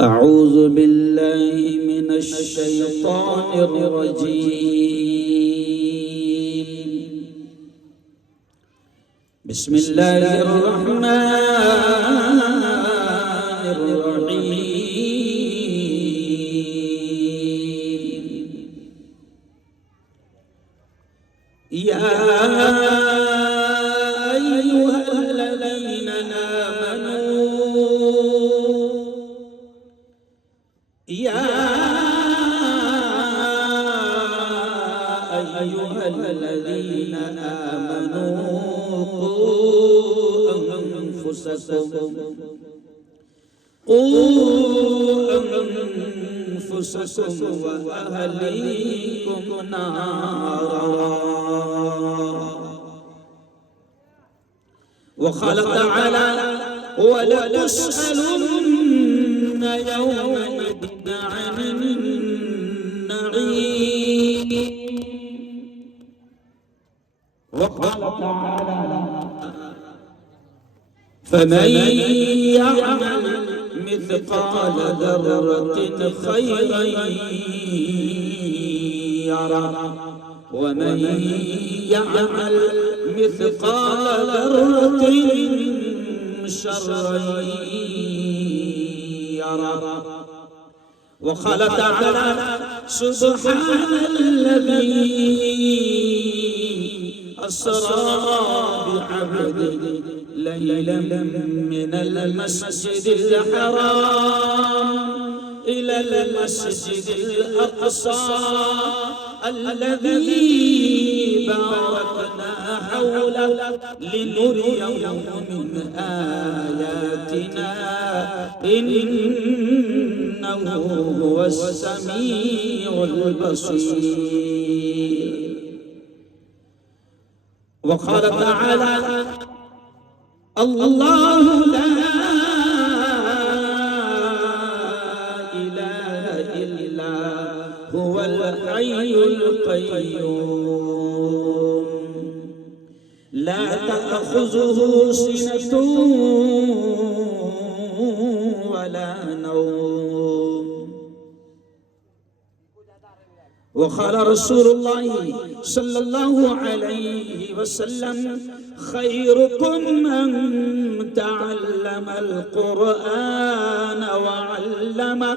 अऊज़ु बिल्लाहि मिनश शैतानिर रजीम। बिस्मिल्लाहिर रहमानिर रहीम। या अय्युहल्लज़ीना आमनू या अय्युहल्लज़ीना आमनू क़ू अन्फुसकुम व अहलीकुम नारा व क़ाल तआला व लतुस्अलुन्न यौमइज़िन अनिन नईम व क़ाल तआला फमन यअमल मिस्क़ाल ज़र्रतिन खैरन यरा वमन यअमल मिस्क़ाल ज़र्रतिन शर्रन यरा व क़ाल तआला सुब्हानल्लज़ी अस्रा बिअब्दिही लैलन मिनल मस्जिदिल हराम इलल मस्जिदिल अक़सा अल्लज़ी बारकना हौलहु लिनुरियहु मिन आयातिना इन्नहु हुवस समीउल बसीर। व क़ाल तआला अल्लाहु ला इलाहा इल्ला हुवल हय्युल क़य्यूम ला तअख़ुज़ुहु सिनतुन वला नौम व क़ाल रसूलुल्लाहि सल्लल्लाहु अलैहि वसल्लम खैरुकुम मन तअल्लमल क़ुरआन व अल्लमा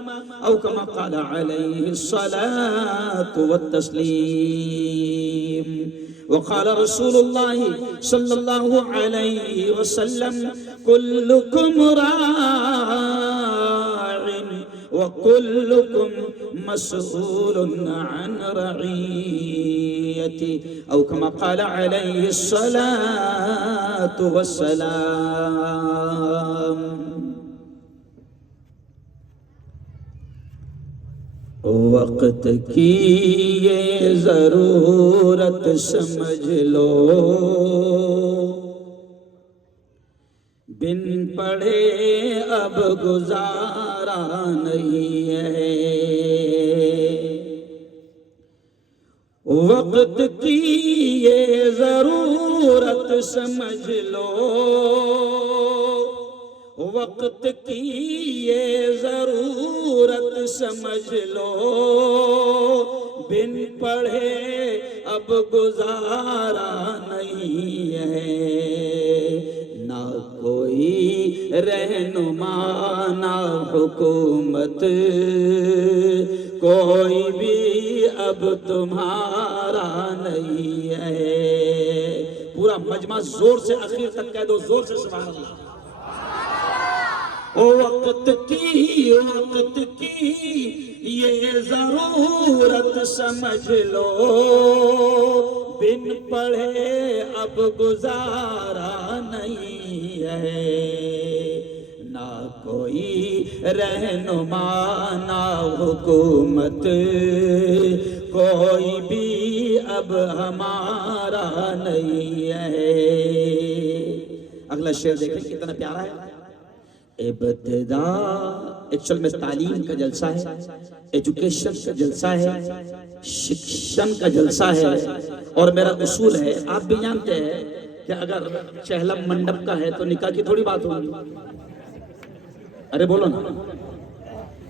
औ कमा क़ाल अलैहि सलातु वत्तस्लीम। व क़ाल रसूलुल्लाहि सल्लल्लाहु अलैहि वसल्लम कुल्लुकुम राइन व कुल्लुकुम मसऊलुन अन रईयति औ कमा क़ाल अलैहि सलातु वस्सलाम। वक्त की ये ज़रूरत समझ लो बिन पढ़े अब गुजारा नहीं है। वक्त की ये ज़रूरत समझ लो वक्त की ये ज़रूरत समझ लो बिन पढ़े अब गुजारा नहीं है। ना कोई रहनुमा ना हुकूमत कोई भी अब तुम्हारा नहीं है। पूरा मजमा जोर से आखिर तक कह दो, जोर से सुभान अल्लाह। वक्त की ये ज़रूरत समझ लो बिन पढ़े अब गुजारा नहीं है। ना कोई रहनुमा ना हुकूमत कोई भी अब हमारा नहीं है। अगला शेर देखें कितना प्यारा है। इब्तिदा एक्चुअल में तालीम का जलसा है, एजुकेशन का जलसा है, शिक्षण का जलसा है। और मेरा उसूल है, आप भी जानते हैं कि अगर चहलम मंडप का है तो निकाह की थोड़ी बात होगी। अरे बोलो ना,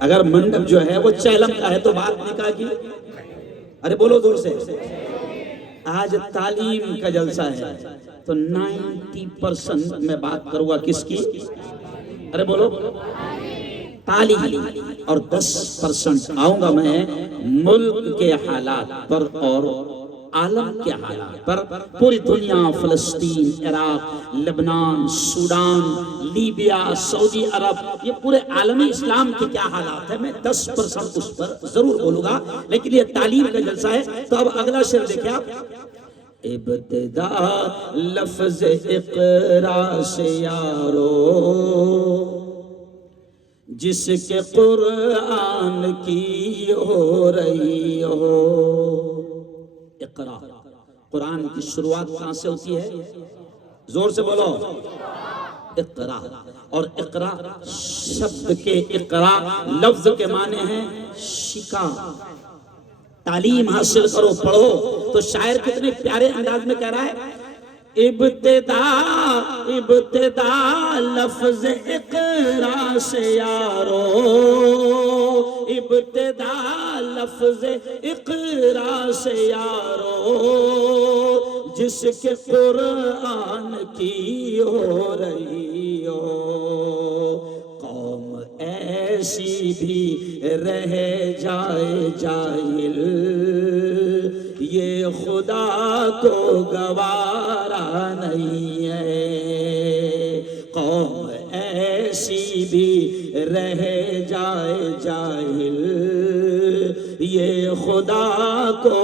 अगर मंडप जो है वो चैलम का है तो बात निकाह की, अरे बोलो जोर से। आज तालीम का जलसा है तो 90% मैं बात करूंगा किसकी, अरे बोलो तालीम, और 10% आऊंगा मैं मुल्क के हालात पर और आलम के हालात पर। पूरी दुनिया, फलस्तीन, Iraq, Lebanon, Sudan, Libya, Saudi Arab, ये पूरे आलमी इस्लाम के क्या हालात है, मैं 10% उस पर जरूर बोलूंगा, लेकिन ये तालीम का जलसा है। तो अब अगला शेर देखिए आप, इब्तिदा लफ्ज़ इक़रा से यारो, जिसके कुरान की हो रही हो। इक़रा, कुरान की शुरुआत कहां से होती है, जोर से बोलो, इक़रा। और इक़रा शब्द के इक़रा लफ्ज के माने हैं शिका, तालीम हासिल करो, पढ़ो। तो शायर कितने प्यारे अंदाज में कह रहा है, इब्तिदा इब्तिदा लफ्ज़ इक़रा से यारो, इब्तिदा लफ्ज़ इक़रा से यारो, जिसके कुरान की हो रही हो। कौम ऐसी भी रह जाए जाहिल, ये खुदा को गवारा नहीं है। कौम ऐसी भी रह जाए जाहिल, ये खुदा को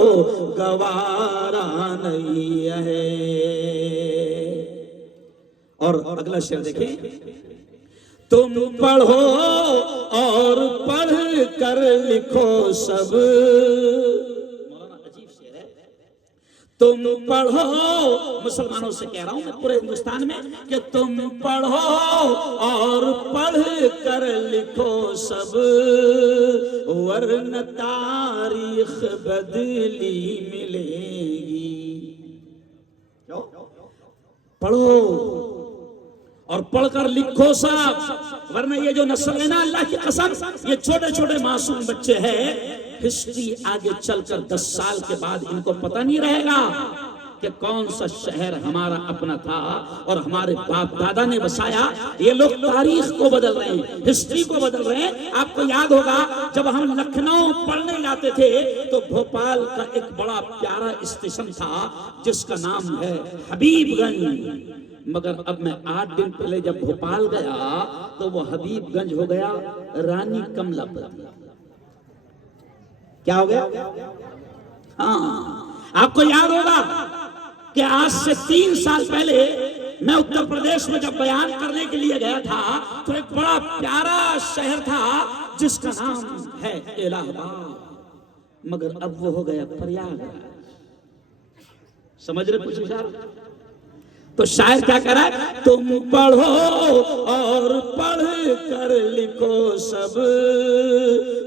गवारा नहीं है। और अगला शेर देखें, तुम पढ़ो और पढ़ कर लिखो सब, तुम पढ़ो, मुसलमानों से कह रहा हूं मैं पूरे हिंदुस्तान में, कि तुम पढ़ो और पढ़ कर लिखो सब, वरना तारीख बदली मिलेगी। क्यों? पढ़ो और पढ़कर लिखो सब, वरना ये जो नस्ल है ना, अल्लाह की कसम, ये छोटे छोटे मासूम बच्चे हैं, हिस्ट्री आगे चलकर 10 साल के बाद इनको पता नहीं रहेगा कि कौन सा शहर हमारा अपना था और हमारे बाप दादा ने बसाया। ये लोग तारीख को बदल रहे हैं, हिस्ट्री को बदल रहे हैं। आपको याद होगा जब हम लखनऊ पढ़ने जाते थे तो भोपाल का एक बड़ा प्यारा स्टेशन था जिसका नाम है हबीबगंज, मगर अब मैं 8 दिन पहले जब भोपाल गया तो वो हबीबगंज हो गया रानी कमलापति। क्या हो गया? हाँ, आपको याद होगा कि आज से 3 साल पहले मैं उत्तर प्रदेश में जब बयान करने के लिए गया था तो एक बड़ा प्यारा शहर था जिसका नाम है इलाहाबाद, मगर अब वो हो गया प्रयागराज। समझ रहे कुछ विचार? तो शायर क्या कह रहा है, तुम पढ़ो और पढ़ कर लिखो सब,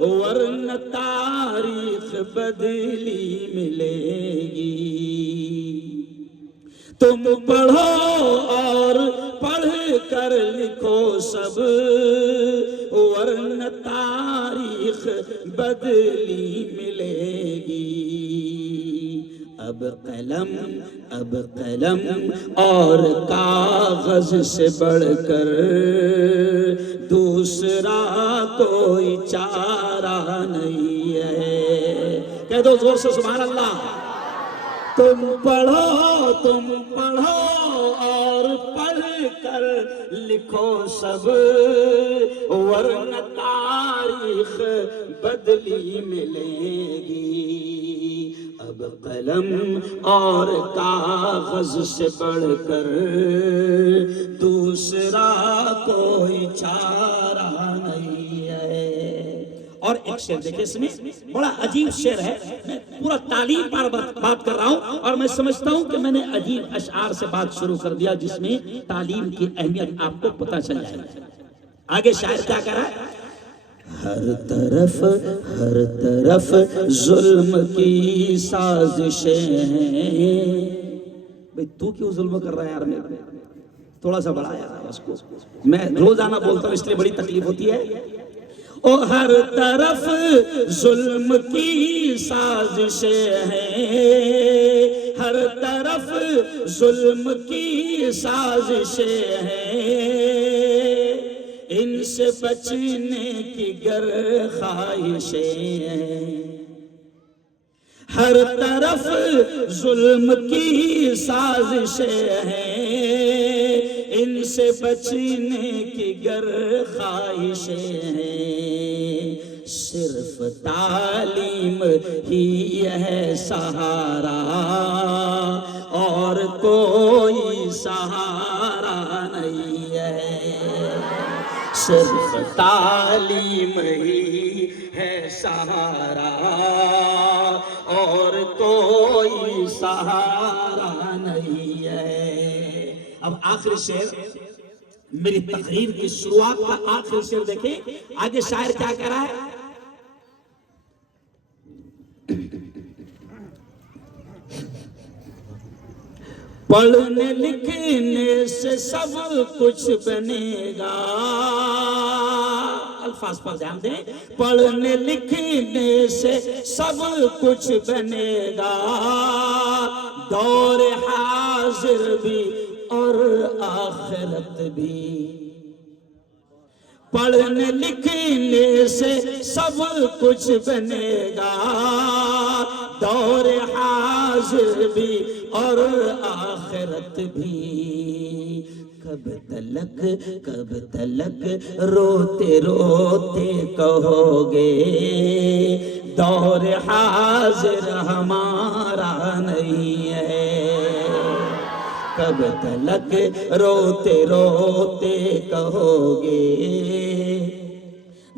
वरना तारीख बदली मिलेगी। तुम पढ़ो और पढ़ कर लिखो सब, वरना तारीख बदली मिलेगी। अब कलम और कागज से बढ़कर दूसरा कोई चारा नहीं है। कह दो जोर से सुभान अल्लाह। तुम पढ़ो और पढ़ कर लिखो सब, वरना तारीख बदली मिलेगी। अब कलम और कागज से बढ़कर दूसरा कोई चारा नहीं है। और एक शेर देखिए, इसमें बड़ा अजीब शेर है, मैं पूरा तालीम पर बात कर रहा हूं और मैं समझता हूं कि मैंने अजीब अशआर से बात शुरू कर दिया जिसमें तालीम की अहमियत आपको पता चल जाएगी। आगे शायर क्या कह रहा है, हर तरफ जुल्म की साजिशें हैं। भाई तू क्यों जुल्म कर रहा है यार, मेरे थोड़ा सा बढ़ा यार उसको, मैं रोजाना बोलता हूँ इसलिए बड़ी तकलीफ होती है। ओ हर तरफ जुल्म की साजिशें हैं, हर तरफ जुल्म की साजिशें हैं, इनसे बचने की गर ख्वाहिशें हैं। हर तरफ जुल्म की साजिशें हैं, इनसे बचने की गर ख्वाहिशें हैं। सिर्फ तालीम ही है सहारा, और कोई सहारा नहीं है। सिर्फ तालीम ही है सहारा, और कोई सहारा नहीं है। अब आखिरी शेर, मेरी तकरीर की शुरुआत का आखिरी शेर देखें। आगे शायर क्या कह रहा है? पढ़ने लिखने से सब कुछ बनेगा। अल्फाज पर ध्यान दें। पढ़ने लिखने से सब कुछ बनेगा, दौर हाजिर भी और आखिरत भी। पढ़ने लिखने से सब कुछ बनेगा, दौर हाजिर भी और आखिरत भी। कब तलक रोते रोते कहोगे, दौर हाजिर हमारा नहीं है। कब तलक रोते रोते कहोगे,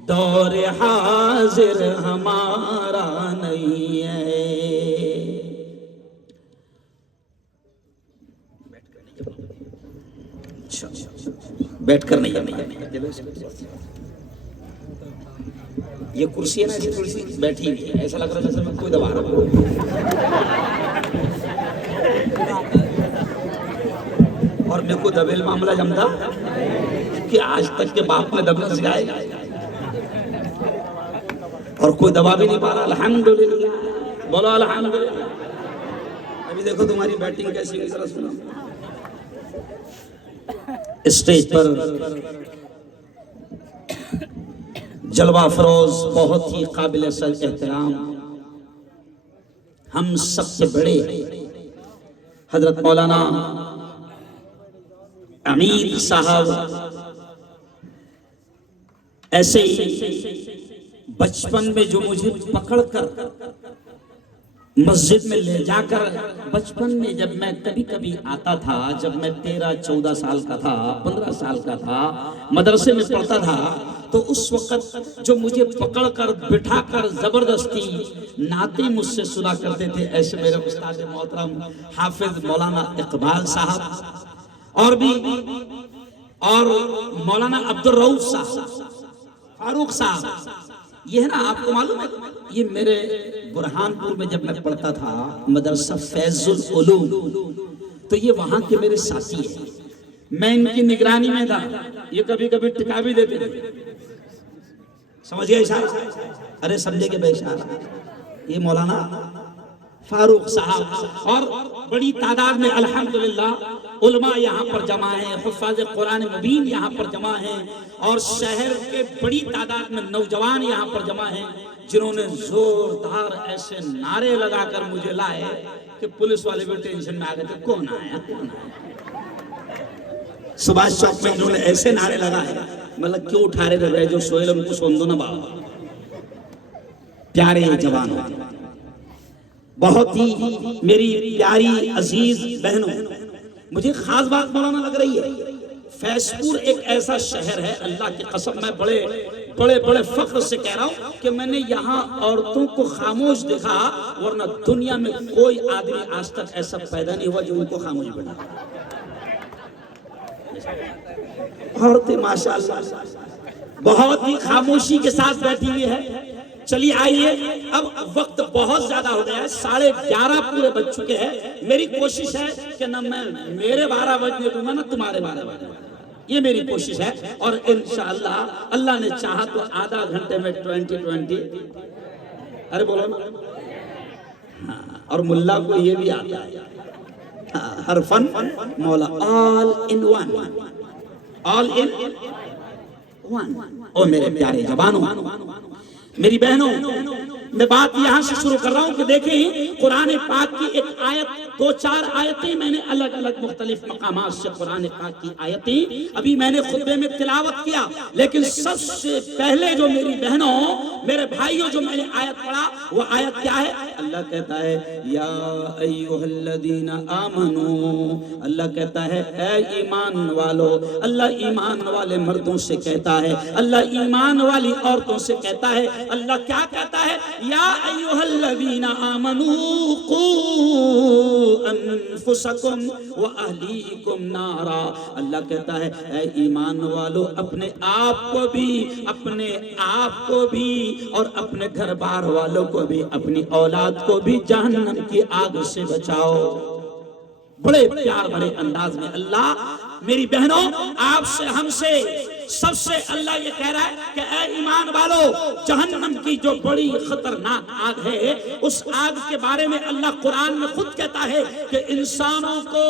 दौर हाजिर हमारा नहीं है। बैठकर नहीं ये कुर्सी है ना, ऐसी कुर्सी बैठी हुई है, ऐसा लग रहा है जैसे मैं कोई दबा रहा हूं। और मेरे को दबेल मामला जमता कि आज तक के बाप ने दबना सिखाया और कोई दबा भी नहीं पा रहा। अल्हम्दुलिल्लाह, बोलो अल्हम्दुलिल्लाह। अभी देखो तुम्हारी बैटिंग कैसी है, जरा सुनो। स्टेज पर जलवा फरोज, बहुत ही काबिल एहतराम, हम सबसे बड़े हजरत मौलाना अमीर साहब, ऐसे ही बचपन में जो मुझे पकड़कर मस्जिद में ले जाकर, बचपन में जब मैं कभी कभी आता था, जब मैं 13-14 साल का था, 15 साल का था, मदरसे में पढ़ता था, तो उस वक्त जो मुझे पकड़कर बिठाकर जबरदस्ती नाते मुझसे सुना करते थे, ऐसे मेरे उस्ताद मोहतरम हाफिज मौलाना इकबाल साहब और भी, और मौलाना अब्दुल रऊफ साहब, फारूक साहब। ये है ना, आपको मालूम है, ये मेरे बुरहानपुर में जब मैं पढ़ता था मदरसा फैजुल उलूम, तो ये वहां के मेरे साथी हैं। मैं इनकी निगरानी में था, ये कभी कभी टिका भी देते थे। समझ गए इशारा? अरे समझे के बेइशारा। ये मौलाना फारूक साहब और बड़ी तादाद में अल्हम्दुलिल्लाह उलमा यहाँ पर जमा हैं, हुफ़ाज़ कुरान मुबीन यहाँ पर जमा हैं, और शहर के बड़ी तादाद में नौजवान यहाँ पर जमा हैं, जिन्होंने जोरदार ऐसे नारे लगाकर मुझे लाए कि पुलिस वाले भी टेंशन में आ गए थे, कौन आया कौन आया। सुभाष चौक में इन्होंने ऐसे नारे लगाए, मतलब क्यों उठा रहे जो सोहेल उनको सुन दो ना बाबा। प्यारे जवानों, बहुत ही मेरी प्यारी अजीज बहनों, मुझे खास बात मौलाना लग रही है, फैजपुर एक ऐसा शहर है, अल्लाह की कसम मैं बड़े बड़े बड़े फख्र से कह रहा हूं कि मैंने यहाँ औरतों को खामोश देखा, वरना दुनिया में कोई आदमी आज तक ऐसा पैदा नहीं हुआ जो उनको खामोश बना। औरतें माशाअल्लाह बहुत ही खामोशी के साथ बैठी हुई है। चलिए आइए, अब वक्त बहुत ज्यादा हो गया है, 11:30 पूरे बज चुके हैं। मेरी कोशिश है कि ना मैं मेरे 12 बजने दूंगा ना तुम्हारे 12 बजने। ये मेरी कोशिश है। और इंशाअल्लाह अल्लाह ने चाहा तो आधा घंटे में 2020, अरे बोलो ना, हाँ, और मुल्ला को ये भी आता है, हाँ, हर फन मौला, all in one, all in one. ओ मेरे प्यारे जवानों, मेरी बहनों, मैं बात यहां से शुरू कर रहा हूं कि देखें कुरान पाक की एक आयत, 2-4 आयतें मैंने अलग अलग मुख्तलिफ मकामात से कुरान पाक की आयतें अभी मैंने खुतबे में तिलावत किया, लेकिन सबसे पहले जो मेरी बहनों, मेरे भाइयों, जो मैंने आयत पढ़ा वो आयत क्या है? अल्लाह कहता है या अय्युहल्लज़ीना आमनू, अल्लाह कहता है ऐ ईमान वालो। अल्लाह ईमान वाले मर्दों से कहता है, अल्लाह ईमान वाली औरतों से कहता है। अल्लाह क्या कहता है? या अय्युहल्लज़ीना आमनू कू अनफुसकुम व अहलीकुम नारा। अल्लाह कहता है ऐ ईमान वालो, अपने आप को भी, अपने आप को भी और अपने घर बार वालों को भी, अपनी औलाद को भी जहन्नम की आग से बचाओ। बड़े प्यार भरे अंदाज में अल्लाह मेरी बहनों आपसे, हमसे, सबसे अल्लाह ये कह रहा है कि ऐ ईमान वालो, जहन्नम की जो बड़ी खतरनाक आग है, उस आग के बारे में अल्लाह कुरान में खुद कहता है कि इंसानों को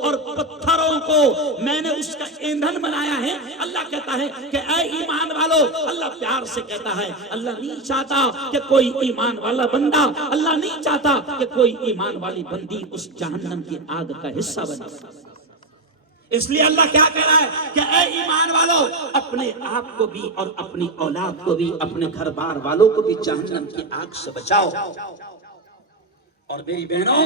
और पत्थरों को मैंने उसका ईंधन बनाया है। अल्लाह कहता है कि ऐ ईमान वालो, अल्लाह प्यार से कहता है। अल्लाह नहीं चाहता कि कोई ईमान वाला बंदा, अल्लाह नहीं चाहता कि कोई ईमान वाली बंदी उस जहन्नम की आग का हिस्सा बने। इसलिए अल्लाह क्या कह रहा है कि ऐ ईमान वालों, अपने आप को भी और अपनी औलाद को भी, अपने घर बार वालों को भी जहन्नम की आग से बचाओ। और मेरी बहनों,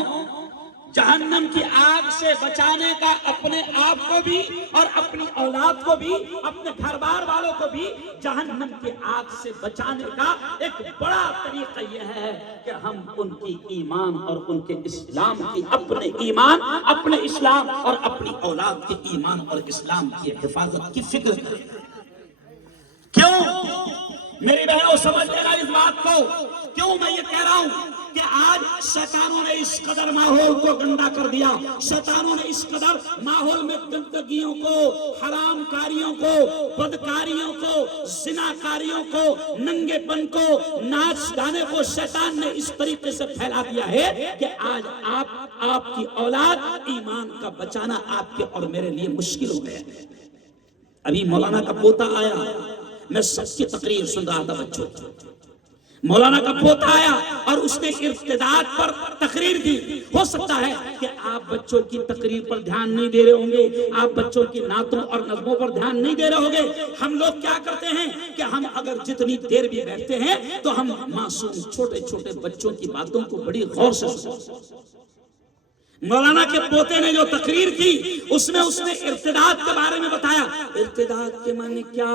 जहन्नम की आग से बचाने का अपने आप को भी और अपनी औलाद को भी, अपने घर बार वालों को भी जहन्नम की आग से बचाने का एक बड़ा तरीका यह है कि हम उनकी ईमान और उनके इस्लाम की, अपने ईमान, अपने इस्लाम और अपनी औलाद के ईमान और इस्लाम की हिफाजत की फिक्र करें। क्यों मेरी बहनों, समझ लेना इस बात को। क्यों मैं ये कह रहा हूं कि आज शैतानों ने इस कदर माहौल को गंदा कर दिया, शैतानों ने इस कदर माहौल में गंदगियों को, हरामकारियों को, बदकारियों को, जिनाकारियों को, नंगेपन को, नाच गाने को शैतान ने इस तरीके से फैला दिया है कि आज आपकी औलाद, ईमान का बचाना आपके और मेरे लिए मुश्किल हो गया। अभी मौलाना का पोता आया, मैं सबकी तकरीर सुन रहा था बच्चों, मौलाना का पोता आया और उसने इर्तिदाद पर तकरीर दी। हो सकता है कि आप बच्चों की तकरीर पर ध्यान नहीं दे रहे होंगे, आप बच्चों की नातों और नज़मों पर ध्यान नहीं दे रहे होंगे। हम लोग क्या करते हैं कि हम अगर जितनी देर भी बैठते हैं तो हम मासूम छोटे छोटे बच्चों की बातों को बड़ी गौर से सुनते। मौलाना के पोते ने जो तकरीर की उसमें उसने इर्तिदाद के बारे में बताया। इर्तिदाद के माने क्या?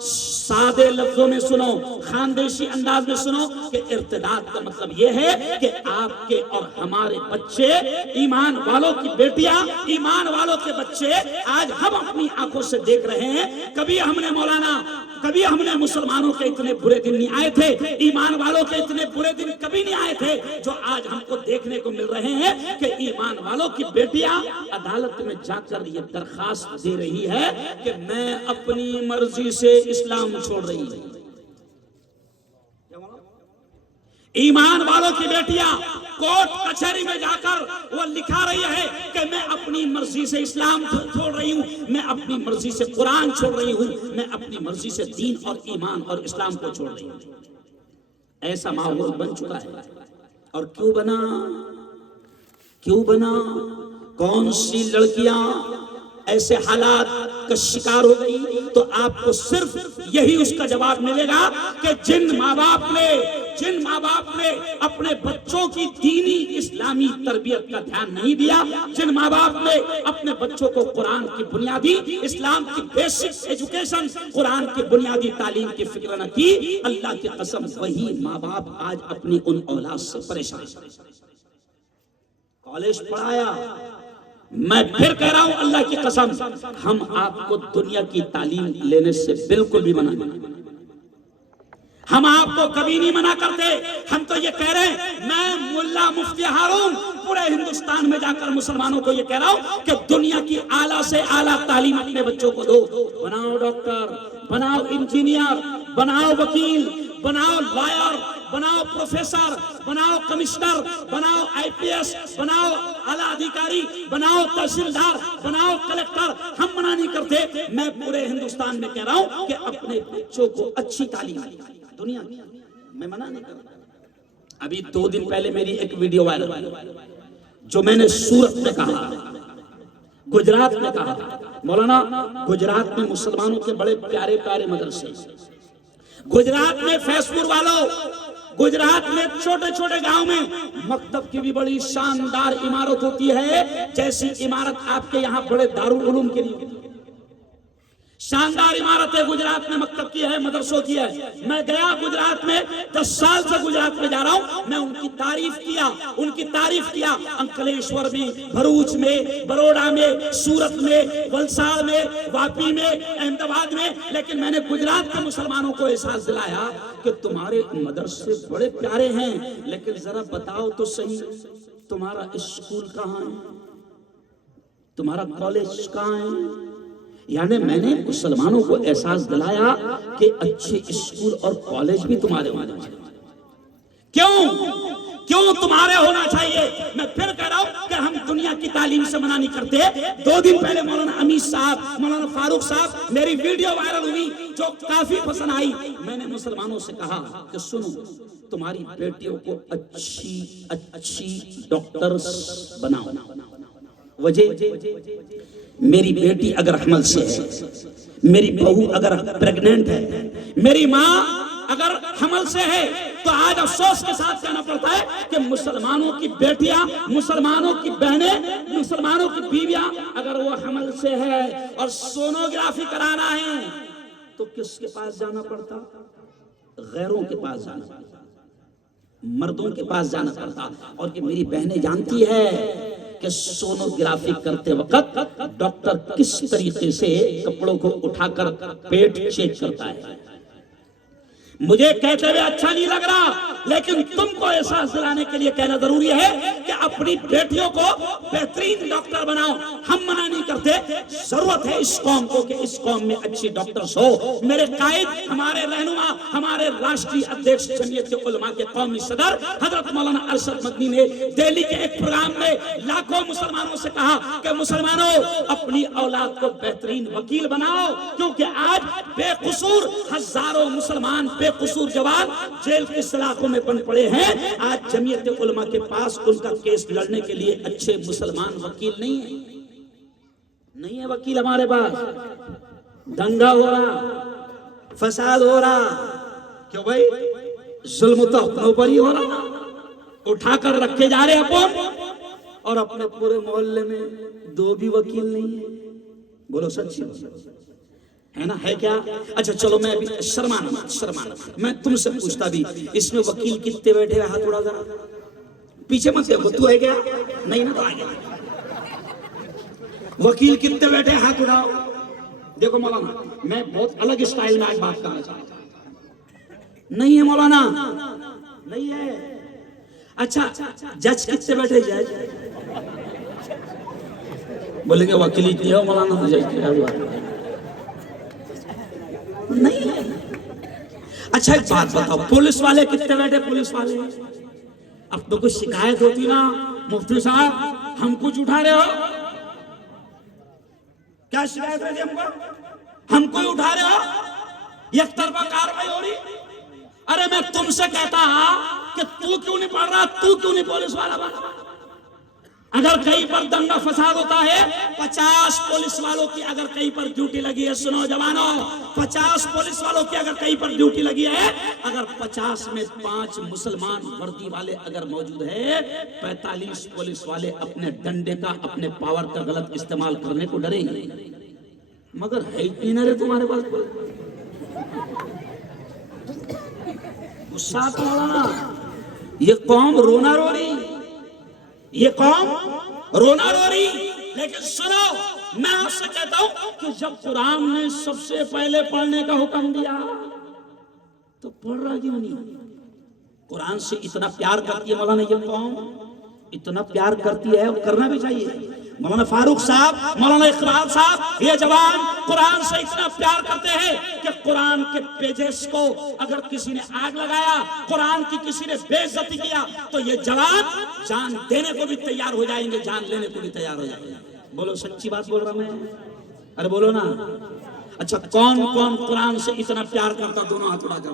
सादे लफ्जों में सुनो, खानदेशी अंदाज में सुनो कि इर्तिदाद का मतलब यह है कि आपके और हमारे बच्चे, ईमान वालों की बेटियां, ईमान वालों के बच्चे आज हम अपनी आंखों से देख रहे हैं। कभी हमने मौलाना, कभी हमने मुसलमानों के इतने बुरे दिन नहीं आए थे, ईमान वालों के इतने बुरे दिन कभी नहीं आए थे जो आज हमको देखने को मिल रहे हैं कि ईमान वालों की बेटियां अदालत में जाकर ये दरखास्त दे रही है कि मैं अपनी मर्जी से इस्लाम छोड़ रही हूं। ईमान वालों की बेटियां कोर्ट कचहरी में जाकर वो लिखा रही है कि मैं अपनी मर्जी से इस्लाम छोड़ रही हूँ, मैं अपनी मर्जी से कुरान छोड़ रही हूँ, मैं अपनी मर्जी से दीन और ईमान और इस्लाम को छोड़ रही हूँ। ऐसा माहौल बन चुका है। और क्यों बना? क्यों बना? कौन सी लड़कियां ऐसे हालात का शिकार हो गई? तो आपको सिर्फ यही उसका जवाब मिलेगा कि जिन माँ बाप ने अपने बच्चों की दीनी इस्लामी तरबियत का ध्यान नहीं दिया, जिन माँ बाप ने अपने बच्चों को कुरान की बुनियादी, इस्लाम की बेसिक एजुकेशन, कुरान की बुनियादी तालीम की फिक्र न की, अल्लाह की कसम वही माँ बाप आज अपनी उन औलाद से परेशान। कॉलेज पढ़ाया, मैं फिर कह रहा हूं अल्लाह की कसम, हम आपको दुनिया की तालीम लेने से बिल्कुल भी मना नहीं, हम आपको कभी नहीं मना करते। हम तो ये कह रहे हैं, मैं मुल्ला मुफ्ती हारून पूरे हिंदुस्तान में जाकर मुसलमानों को ये कह रहा हूं कि दुनिया की आला से आला तालीम अपने बच्चों को दो। बनाओ डॉक्टर, बनाओ इंजीनियर, बनाओ वकील, बनाओ लॉयर, बनाओ प्रोफेसर, बनाओ कमिश्नर, बनाओ आईपीएस, बनाओ आला अधिकारी, बनाओ तहसीलदार, बनाओ कलेक्टर। हम मना नहीं करते, मैं पूरे हिंदुस्तान में कह रहा हूं कि अपने बच्चों को अच्छी तालीम दुनिया की, मैं मना नहीं करता। अभी 2 दिन पहले मेरी एक वीडियो वायरल हुई जो मैंने सूरत में कहा, गुजरात में कहा। मौलाना, गुजरात में मुसलमानों के बड़े प्यारे प्यारे मदरसे, गुजरात में फैसपुर वालों, गुजरात में छोटे छोटे गांव में मकतब की भी बड़ी शानदार इमारत होती है, जैसी इमारत आपके यहाँ बड़े दारुल उलूम के लिए होती है। शानदार इमारत है गुजरात में, मकतब की है, मदरसों की है। मैं गया गुजरात में, 10 साल से गुजरात में जा रहा हूं, मैं उनकी तारीफ किया। अंकलेश्वर में, भरूच में, बड़ौदा में, सूरत में, वलसाड़ में, वापी में, अहमदाबाद में, लेकिन मैंने गुजरात के मुसलमानों को एहसास दिलाया कि तुम्हारे मदरसे बड़े प्यारे हैं, लेकिन जरा बताओ तो सही, तुम्हारा स्कूल कहाँ है, तुम्हारा कॉलेज कहाँ है। यानी मैंने मुसलमानों को एहसास दिलाया कि अच्छे स्कूल और कॉलेज भी तुम्हारे होना चाहिए। क्यों तुम्हारे होना चाहिए। मैं फिर कह रहा हूं कि हम दुनिया की तालीम से मना नहीं करते। 2 दिन पहले मौलाना अमीर साहब, मौलाना फारूक साहब, मेरी वीडियो वायरल हुई जो काफी पसंद आई। मैंने मुसलमानों से कहा कि सुनो, तुम्हारी बेटियों को अच्छी डॉक्टर्स बनाओ। वजह, मेरी बेटी अगर हमल से है, मेरी बहू अगर प्रेग्नेंट है, मेरी माँ अगर हमल से है, तो आज अफसोस के साथ कहना पड़ता है कि मुसलमानों की बेटियां, मुसलमानों की बहनें, मुसलमानों की बीवियां अगर वो हमल से है और सोनोग्राफी कराना है तो किसके पास जाना पड़ता? गैरों के पास जाना पड़ता, मर्दों के पास जाना पड़ता। और कि मेरी बहनें जानती है कि सोनोग्राफी करते वक्त डॉक्टर किस तरीके से कपड़ों को उठाकर पेट चेक करता है। मुझे कहते हुए अच्छा नहीं लग रहा, लेकिन तुमको एहसास दिलाने के लिए कहना जरूरी है कि अपनी बेटियों को बेहतरीन डॉक्टर बनाओ। हम मना नहीं करते, जरूरत है इस कौम को कि इस कौम में अच्छी डॉक्टर्स हो। मेरे कायद, हमारे रहनुमा, हमारे राष्ट्रीय अध्यक्ष जमीयत उलमा के कौमी सदर हजरत मौलाना अरशद मदनी ने दिल्ली के एक प्रोग्राम में लाखों मुसलमानों से कहा कि मुसलमानों, अपनी औलाद को बेहतरीन वकील बनाओ, क्योंकि आज बेकसूर हजारों मुसलमान, बेकसूर जवान जेल के सलाखों में बन पड़े हैं। आज जमीयत उलमा के पास उनका केस लड़ने के लिए अच्छे मुसलमान वकील नहीं है वकील हमारे पास। दंगा हो रहा, फसाद हो रहा, क्यों भाई? जुल्म तो अपनों पर ही हो रहा, उठाकर रखे जा रहे अपन, और अपने पूरे मोहल्ले में 2 भी वकील नहीं है। बोलो सच्ची है ना, है क्या? अच्छा चलो, मैं अभी शर्माना मैं तुमसे पूछता भी, इसमें वकील कितने बैठे? हाथ उड़ा जरा, पीछे मत देखो, तू है क्या? नहीं ना, तो आ गया। वकील कितने बैठे? हाथ उड़ाओ। देखो मौलाना, मैं बहुत अलग स्टाइल में आज बात करना चाहता हूं। नहीं है मौलाना, नहीं है। अच्छा, जज कितने बैठे? जज बोलेंगे वकील इतनी हो मौलाना, तो जज क्या हुआ? नहीं है। अच्छा एक बात बताओ, पुलिस वाले कितने बैठे? पुलिस वाले, अब तो कुछ शिकायत होती ना, मुफ्ती साहब हम कुछ उठा रहे हो, क्या शिकायत है हमको? हमको ही उठा रहे हो, एक तरफा कार्रवाई हो रही। अरे मैं तुमसे कहता कि तू क्यों नहीं पढ़ रहा, तू क्यों नहीं पुलिस वाला बना? अगर कहीं पर दंगा फसाद होता है, 50 पुलिस वालों की अगर कहीं पर ड्यूटी लगी है, सुनो जवानों, 50 पुलिस वालों की अगर कहीं पर ड्यूटी लगी है, अगर 50 में 5 मुसलमान वर्दी वाले अगर मौजूद है, 45 पुलिस वाले अपने डंडे का, अपने पावर का गलत इस्तेमाल करने को डरेंगे। मगर है ही ना रे तुम्हारे पास गुस्सा तो ना। ये कौम रोना रो रही, ये कौम रोना रो रही। लेकिन सुनो, मैं आपसे कहता हूं कि जब कुरान ने सबसे पहले पढ़ने का हुक्म दिया तो पढ़ रहा क्यों नहीं? कुरान से इतना प्यार करती है मौलाना ये कौम, इतना प्यार करती है और करना भी चाहिए। मौलाना फारूक साहब, मौलाना इकबाल साहब, ये जवान कुरान से इतना प्यार करते हैं कि कुरान के पेजेस को अगर किसी ने आग लगाया, कुरान की किसी ने बेइज्जती किया, तो ये जवान जान देने को भी तैयार हो जाएंगे, जान लेने को भी तैयार हो जाएंगे। बोलो, सच्ची बात बोल रहा मैं? अरे बोलो ना। अच्छा, कौन कौन कुरान से इतना प्यार करता? दोनों हाथ उड़ा कर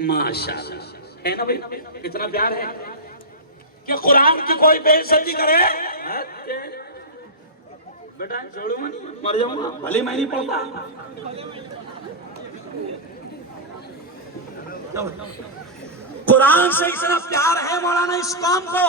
माशाअल्लाह, है ना भाई? इतना प्यार है कि कुरान की कोई बेइज्जती करे, बेटा छोड़ो मर जाऊंगा, भले मैं नहीं पढ़ता। कुरान से इतना प्यार है मौलाना इस कौम को,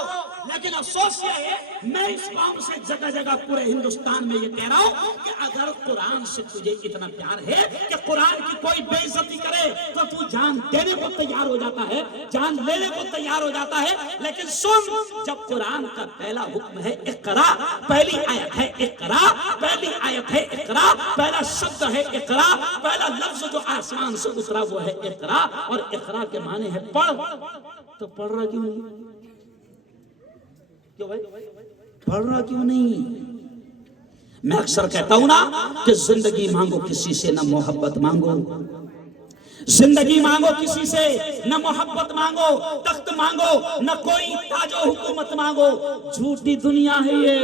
लेकिन अफसोस यह है मैं इस कौम से जगह जगह पूरे हिंदुस्तान में ये कह रहा हूं कि अगर कुरान से तुझे इतना प्यार है कि कुरान की कोई बेइज्जती करे तो तू जान देने को तैयार हो जाता है, जान लेने को तैयार हो जाता है। लेकिन सुन, जब कुरान का पहला हुक्म है इकरा, पहली आयत है इकरा, पहली आयत है इकरा, पहला शब्द है इकरा, पहला लफ्ज जो आसमान से उतरा वो है इकरा, और इकरा के माने है पढ़। तो पढ़ रहा क्यों नहीं? क्यों भाई पढ़ रहा क्यों नहीं? मैं अक्सर कहता हूं ना कि जिंदगी मांगो किसी से ना मोहब्बत मांगो, जिंदगी मांगो किसी से न मोहब्बत मांगो, तख्त मांगो न कोई ताजो हुकूमत मांगो। झूठी दुनिया है ये,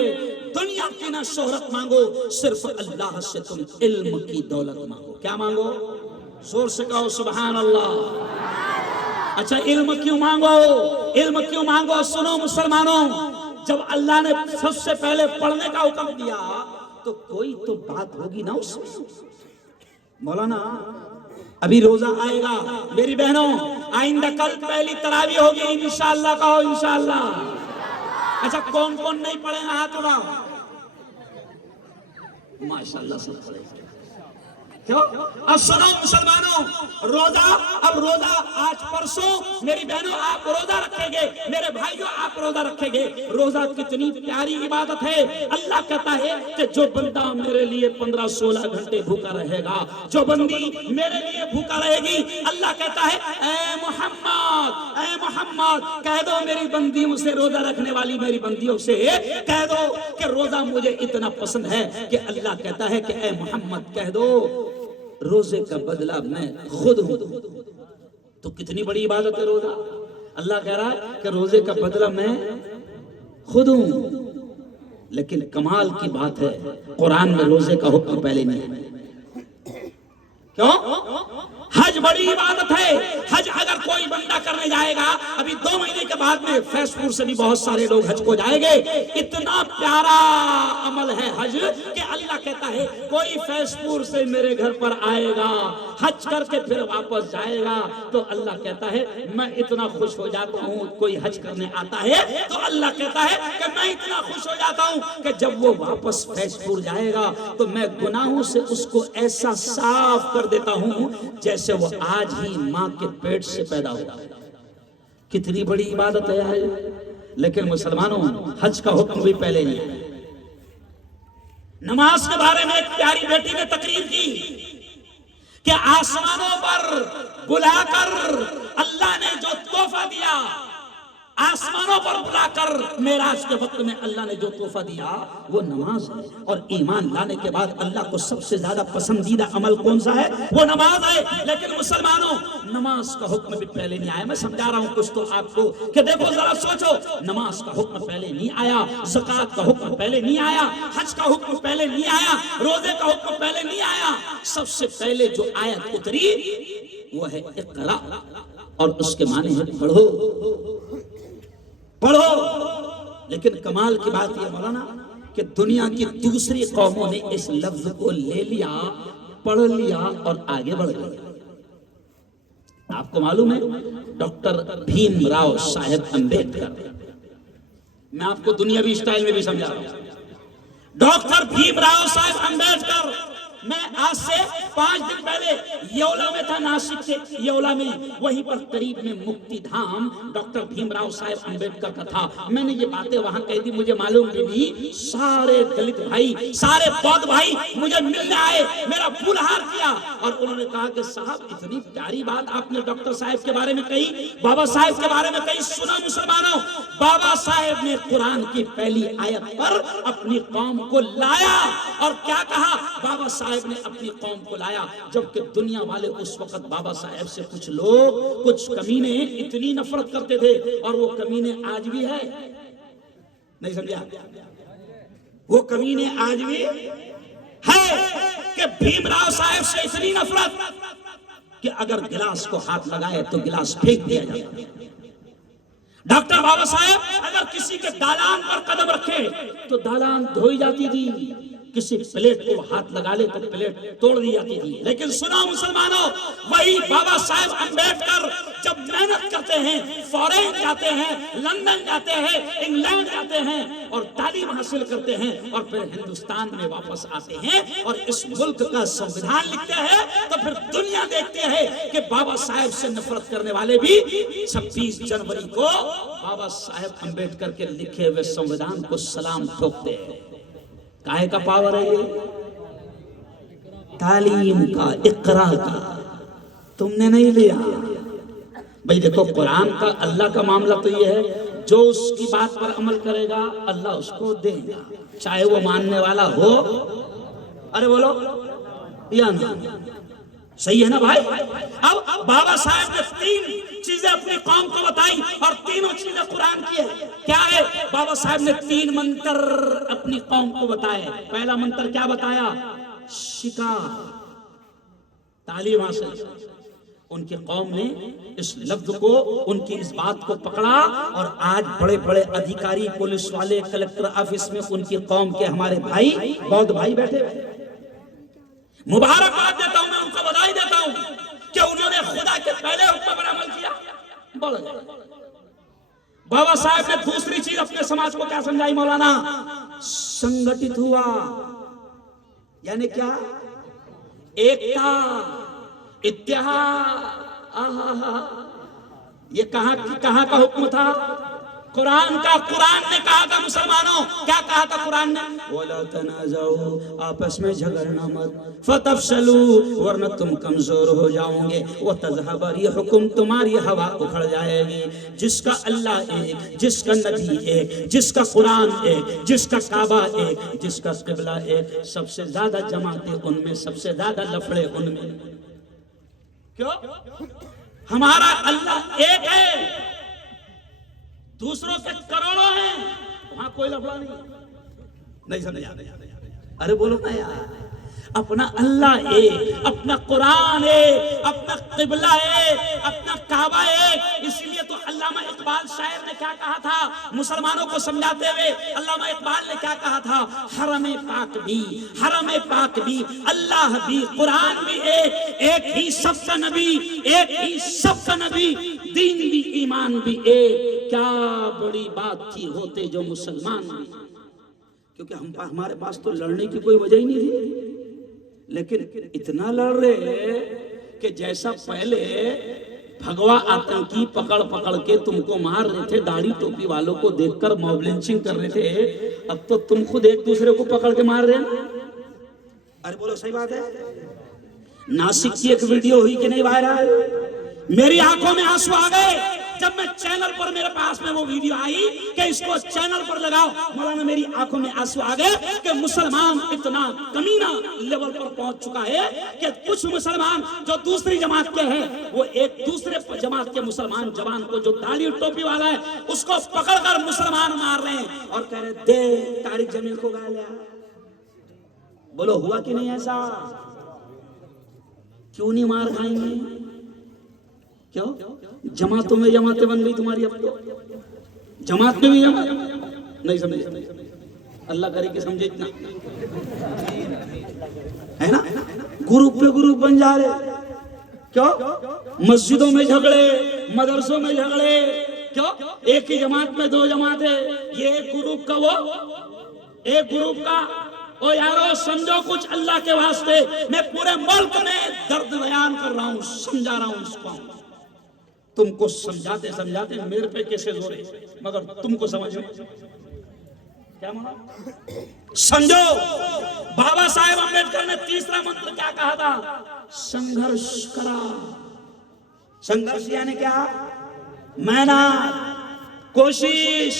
दुनिया की ना शोहरत मांगो, सिर्फ अल्लाह से तुम इल्म की दौलत मांगो। क्या मांगो? जोर से कहो सुभान अल्लाह। अच्छा, इल्म क्यों मांगो? इल्म क्यों मांगो? सुनो मुसलमानों, जब अल्लाह ने सबसे पहले पढ़ने का हुक्म दिया तो कोई तो बात होगी ना उसमें। मौलाना अभी रोजा आएगा, मेरी बहनों आइंदा कल पहली तरावी होगी इंशाअल्लाह, कहो इंशाअल्लाह। अच्छा, कौन कौन नहीं पढ़ेगा हाथ उठाओ। माशाअल्लाह सब पढ़ेगा। क्यों? अब सुनो मुसलमानों, रोजा, अब रोजा आज परसों मेरी बहनों आप रोजा रखेंगे, मेरे भाइयों आप रोजा रखेंगे। रोजा कितनी प्यारी इबादत है। अल्लाह कहता है कि जो बंदा मेरे लिए 15-16 घंटे भूखा रहेगा, जो बंदी मेरे लिए भूखा रहेगी, अल्लाह कहता है ऐ मोहम्मद, ऐ मोहम्मद कह दो मेरी बंदियों से, रोजा रखने वाली मेरी बंदियों से कह दो कि रोजा मुझे इतना पसंद है कि अल्लाह कहता है कि ऐ मोहम्मद कह दो रोजे का बदला मैं खुद हूं। तो कितनी बड़ी इबादत है रोजा। अल्लाह कह रहा है कि रोजे का बदला मैं खुद हूं। लेकिन कमाल की बात है, कुरान में रोजे का हुक्म पहले नहीं है। क्यों? हज बड़ी इबादत है। हज अगर कोई बंदा करने जाएगा, अभी 2 महीने के बाद में फैसपुर से भी बहुत सारे लोग हज को जाएंगे। इतना प्यारा अमल है हज कि अल्लाह कहता है कोई फैसपुर से मेरे घर पर आएगा, हज करके फिर वापस जाएगा, तो अल्लाह कहता है मैं इतना खुश हो जाता हूँ। कोई हज करने आता है तो अल्लाह कहता है कि मैं इतना खुश हो जाता हूँ कि जब वो वापस फैसपुर जाएगा तो मैं गुनाहों से उसको ऐसा साफ कर देता हूँ जैसे वो आज ही माँ के पेट से पैदा हुआ। कितनी बड़ी इबादत है। लेकिन मुसलमानों, हज का हुक्म भी पहले नहीं है। नमाज के बारे में एक प्यारी बेटी ने तकरीर की कि आसमानों पर बुलाकर अल्लाह ने जो तोहफा दिया, आसमानों पर बुलाकर मेराज के वक्त में अल्लाह ने जो तोहफा दिया वो नमाज है। और ईमान लाने के बाद अल्लाह को सबसे ज्यादा पसंदीदा अमल कौन सा है? वो नमाज है। लेकिन मुसलमानों, नमाज का हुक्म भी पहले नहीं आया। मैं समझा रहा हूं कुछ तो आपको कि देखो जरा सोचो, नमाज का हुक्म पहले नहीं आया, ज़कात का हुक्म पहले नहीं आया, हज का हुक्म पहले नहीं आया, रोजे का हुक्म पहले नहीं आया। सबसे पहले जो आयत उतरी वो है इक़रा, और उसके माने है पढ़ो, पढ़ो। लेकिन कमाल की बात यह मौलाना कि दुनिया की दूसरी कौमों ने इस लफ्ज को ले लिया, पढ़ लिया और आगे बढ़ गए। आपको मालूम है डॉक्टर भीमराव साहेब अंबेडकर, मैं आपको दुनियावी स्टाइल में भी समझा रहा हूं। डॉक्टर भीमराव साहेब अंबेडकर, मैं आज से 5 दिन पहले येवला में था, नासिक से येवला में, वहीं पर करीब में मुक्ति धाम डॉक्टर भीमराव साहेब अंबेडकर का था। मैंने ये बातें वहां कही थी, मुझे मालूम भी नहीं। सारे दलित भाई, सारे बौद्ध भाई मुझे मिलने आए, मेरा फूलहार किया, दिया और उन्होंने कहा कि साहब इतनी प्यारी बात आपने डॉक्टर साहब के बारे में कही, बाबा साहब के बारे में कही। सुनो मुसलमानों, बाबा साहब ने कुरान की पहली आयत पर अपनी कौम को लाया और क्या कहा? बाबा साहब ने अपनी कौम को लाया, जबकि दुनिया वाले उस वक्त बाबा साहब से कुछ लोग, कुछ कमीने इतनी नफरत करते थे, और वो कमीने आज भी है। नहीं समझा? वो कमीने आज भी है कि भीमराव साहब से इतनी नफरत कि अगर गिलास को हाथ लगाए तो गिलास फेंक दिया जाता। डॉक्टर बाबा साहब अगर किसी के दालान पर कदम रखे तो दालान धोई जाती थी, किसी प्लेट को हाथ लगा ले तो प्लेट तोड़ दी जाती थी। लेकिन सुनो मुसलमानों, वही बाबा साहब अंबेडकर जब मेहनत करते हैं, फॉरेन जाते हैं, लंदन जाते हैं, इंग्लैंड जाते हैं और तालीम हासिल करते हैं और फिर हिंदुस्तान में वापस आते हैं और इस मुल्क का संविधान लिखते हैं, तो फिर दुनिया देखते हैं कि बाबा साहब से नफरत करने वाले भी 26 जनवरी को बाबा साहब अंबेडकर के लिखे हुए संविधान को सलाम ठोकते हैं। काहे का पावर है ये? तालीम का, इकरा का। तुमने नहीं लिया भाई। देखो कुरान का, अल्लाह का मामला तो ये है, जो उसकी बात पर अमल करेगा अल्लाह उसको देगा, चाहे वो मानने वाला हो। अरे बोलो या ना? सही है ना भाई? अब बाबा साहब ने 3 चीजें अपनी कौम को बताई और तीनों चीजें कुरान की है। क्या है? बाबा साहब ने 3 मंत्र अपनी कौम को बताए। पहला मंत्र क्या बताया? शिका, तालीम हासिल। उनकी कौम ने इस लफ्ज को, उनकी इस बात को पकड़ा और आज बड़े बड़े अधिकारी, पुलिस वाले, कलेक्टर ऑफिस में उनकी कौम के हमारे भाई, बौद्ध भाई बैठे हुए। मुबारकबाद देता हूं, मैं उनको बधाई देता हूं कि उन्होंने खुदा के पहले हुक्म पर अमल किया, बढ़ गए। बाबा साहब ने दूसरी चीज अपने समाज को क्या समझाई मौलाना? संगठित हुआ, यानी क्या? एकता, इत्तेहाद। ये कहां का हुक्म था? कुरान का। कुरान ने कहा था मुसलमानों, क्या कहा था कुरान ने? वला तनाज़ऊ, आपस में झगड़ना मत, फतफशलू, वरना तुम कमजोर हो जाओगे, व तज़हब रिहुकुम, तुम्हारी हवा उखड़ जाएगी। जिसका अल्लाह एक, जिसका नबी एक, जिसका कुरान एक, जिसका काबा एक, जिसका किबला एक, सबसे ज्यादा जमातें उनमें, सबसे ज्यादा लफड़े उनमें। क्यों? हमारा अल्लाह एक है, दूसरों के करोड़ों हैं, वहां कोई लफड़ा नहीं समझा? अरे बोलो ना यार। अपना अल्लाह एक, अपना कुरान एक, अपना किबला एक, अपना काबा एक। इसलिए तो अल्लामा इकबाल शायर ने क्या कहा था मुसलमानों को समझाते हुए? अल्लामा इकबाल ने क्या कहा था? हरम पाक भी, हरम पाक भी, अल्लाह भी, कुरान भी एक ही सबका नबी, एक ही सबका नबी, दीन भी, ईमान भी एक। क्या बड़ी बात थी होते जो मुसलमान भी, क्योंकि हमारे पास तो लड़ने की कोई वजह ही नहीं थी, लेकिन इतना लड़ रहे कि जैसा पहले भगवा आतंकी पकड़ पकड़ के तुमको मार रहे थे, दाढ़ी टोपी वालों को देखकर मॉब लिंचिंग कर रहे थे, अब तो तुम खुद एक दूसरे को पकड़ के मार रहे हैं। अरे बोलो सही बात है? नासिक की एक वीडियो हुई कि नहीं वायरल? मेरी आंखों में आंसू आ गए जब मैं चैनल पर, मेरे पास में वो वीडियो आई कि इसको चैनल पर लगाओ। मौलाना मेरी आंखों में आंसू आ गए कि मुसलमान इतना कमीना लेवल पर पहुंच चुका है कि कुछ मुसलमान जो दूसरी जमात के हैं, वो एक दूसरे जमात के मुसलमान जवान को, जो दाढ़ी टोपी वाला है, उसको पकड़कर मुसलमान मार रहे हैं और कह रहे दे तारिक जमील को गा लिया। बोलो हुआ कि नहीं ऐसा? क्यों नहीं मार खाएंगे? क्यों? जमातों में जमातें बन गई तुम्हारी, अब तो जमात में भी जमात नहीं समझे। अल्लाह करे कि समझे इतना, है ना? ग्रुप पे ग्रुप बन जा रहे। क्यों? मस्जिदों में झगड़े, मदरसों में झगड़े। क्यों? एक ही जमात में 2 जमातें, ये एक ग्रुप का, वो एक ग्रुप का। ओ यारो समझो कुछ अल्लाह के वास्ते। मैं पूरे मुल्क में दर्द बयान कर रहा हूं, समझा रहा हूं इसको। तुमको समझाते समझाते मेरे पे कैसे जोरे, मगर तुमको समझ में क्या माना? समझो, बाबा साहेब अम्बेडकर ने तीसरा मंत्र क्या कहा था? संघर्ष करा। संघर्ष यानी क्या? मेहनत, कोशिश,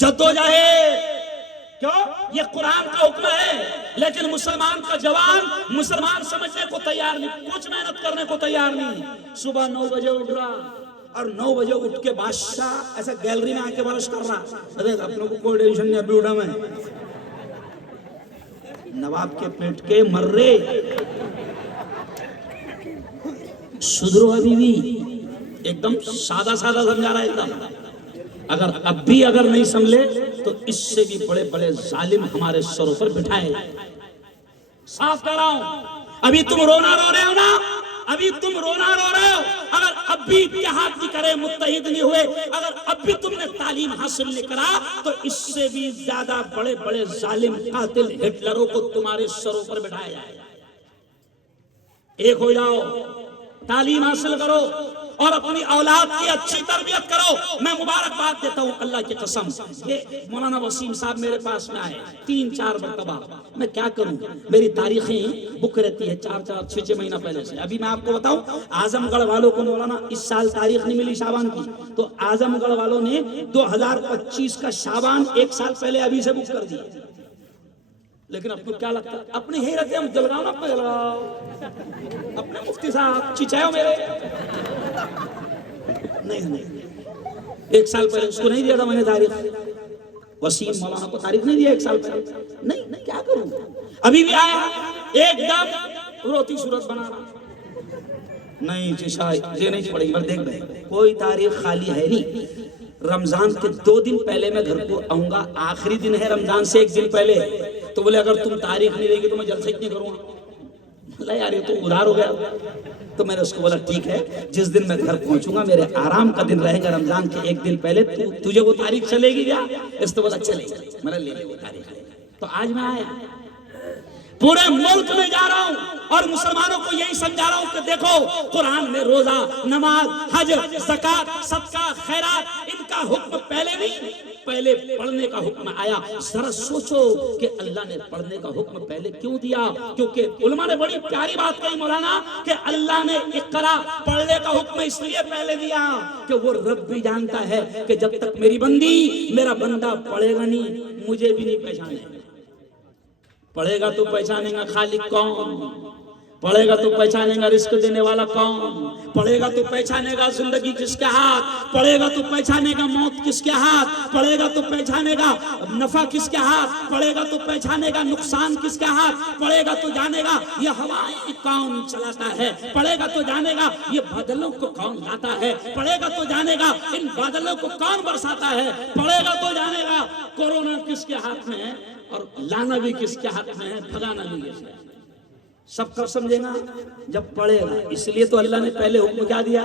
जद्दोजहद। क्यों? ये कुरान का हुक्म है, लेकिन मुसलमान का जवान, मुसलमान समझने को तैयार नहीं, कुछ मेहनत करने को तैयार नहीं। सुबह 9 बजे उठ रहा और 9 बजे उठ के बादशाह ऐसा गैलरी में आके बरस कर रहा। अरे अपनों को कोई टेंशन नहीं, अभी उठा मैं। नवाब के पेट के मर्रे, सुधरो अभी भी। एकदम सादा सादा समझा रहा है एकदम। अगर अब भी अगर नहीं संभले तो इससे भी बड़े बड़े जालिम हमारे सरों पर बिठाए। साफ कर रहा हूं, अभी तुम रोना रो रहे हो ना, अभी तुम रोना रो रहे हो। अगर अब भी इत्तेहाद नहीं करे, मुत्तहिद नहीं हुए, अगर अब भी तुमने तालीम हासिल नहीं करा, तो इससे भी ज्यादा बड़े बड़े जालिम कातिल हिटलरों को तुम्हारे सरों पर बिठाया जाएगा। एक हो जाओ, तालीम हासिल करो और अपनी औलाद की अच्छी तरबियत करो। मैं मुबारकबाद देता हूँ अल्लाह की कसम। ये मौलाना वसीम साहब मेरे पास में आए 3-4 मरतबा। मैं क्या करूँ, मेरी तारीखें बुक रहती है 4-4, 6-6 महीना पहले से। अभी मैं आपको बताऊं, आजमगढ़ वालों को मौलाना इस साल तारीख नहीं मिली शाबान की, तो आजमगढ़ वालों ने 2025 का शाबान 1 साल पहले अभी से बुक कर दिया। लेकिन आपको क्या लगता है, अपने यही रखते हम जलगांव ना, अपने जलगांव, अपने मुफ्ती साहब चिचाओ मेरे। नहीं, 1 साल पहले उसको नहीं दिया था मैंने तारीख। वसीम मौलाना को तारीख नहीं दिया 1 साल पहले। नहीं, क्या करूं, अभी भी आया एकदम रोती सूरत बना रहा। नहीं चिशा ये नहीं पड़ेगी, पर देख भाई कोई तारीख खाली है नहीं। रमजान के 2 दिन पहले मैं घर को आऊंगा, आखिरी दिन है रमजान से 1 दिन पहले। तो बोले अगर तुम तारीख नहीं देगी तो मैं जलसा ही नहीं करूंगा। यार ये तो उधार हो गया। तो मैंने उसको बोला ठीक है, जिस दिन मैं घर पहुंचूंगा मेरे आराम का दिन रहेगा रमजान के 1 दिन पहले, तुझे वो तारीख चलेगी क्या? इस तो बोला चलेगी। मैंने ले ली वो तारीख। तो आज मैं आया, पूरे मुल्क में जा रहा हूं और मुसलमानों को यही समझा रहा हूं कि देखो, कुरान में रोजा, नमाज, हज, ज़कात, सदका, खैरात, इनका हुक्म पहले नहीं, पहले पढ़ने का हुक्म आया। जरा सोचो कि अल्लाह ने पढ़ने का हुक्म पहले क्यों दिया? क्योंकि उलमा ने बड़ी प्यारी बात कही मौलाना कि अल्लाह ने इक़रा पढ़ने का हुक्म इसलिए पहले दिया कि वो रब भी जानता है कि जब तक मेरी बंदी, मेरा बंदा पढ़ेगा नहीं, मुझे भी नहीं पहचानेगा। पढ़ेगा तो पहचानेगा खालिक कौन, पढ़ेगा तो पहचानेगा रिस्क देने वाला कौन, पढ़ेगा तो पहचानेगा जिंदगी किसके हाथ, पढ़ेगा तो पहचानेगा मौत किसके हाथ, पढ़ेगा तो पहचानेगा नफा किसके हाथ, पढ़ेगा तो पहचानेगा नुकसान किसके हाथ, पढ़ेगा तो जानेगा ये हवाएं कौन चलाता है, पढ़ेगा तो जानेगा ये बादलों को कौन लाता है, पढ़ेगा तो जानेगा इन बादलों को कौन बरसाता है, पढ़ेगा तो जानेगा कोरोना किसके हाथ में है और लाना भी किसके हाथ में है, भगाना भी किसके हाथ में। सब कब समझेगा? जब पढ़ेगा। इसलिए तो अल्लाह ने पहले हुक्म क्या दिया?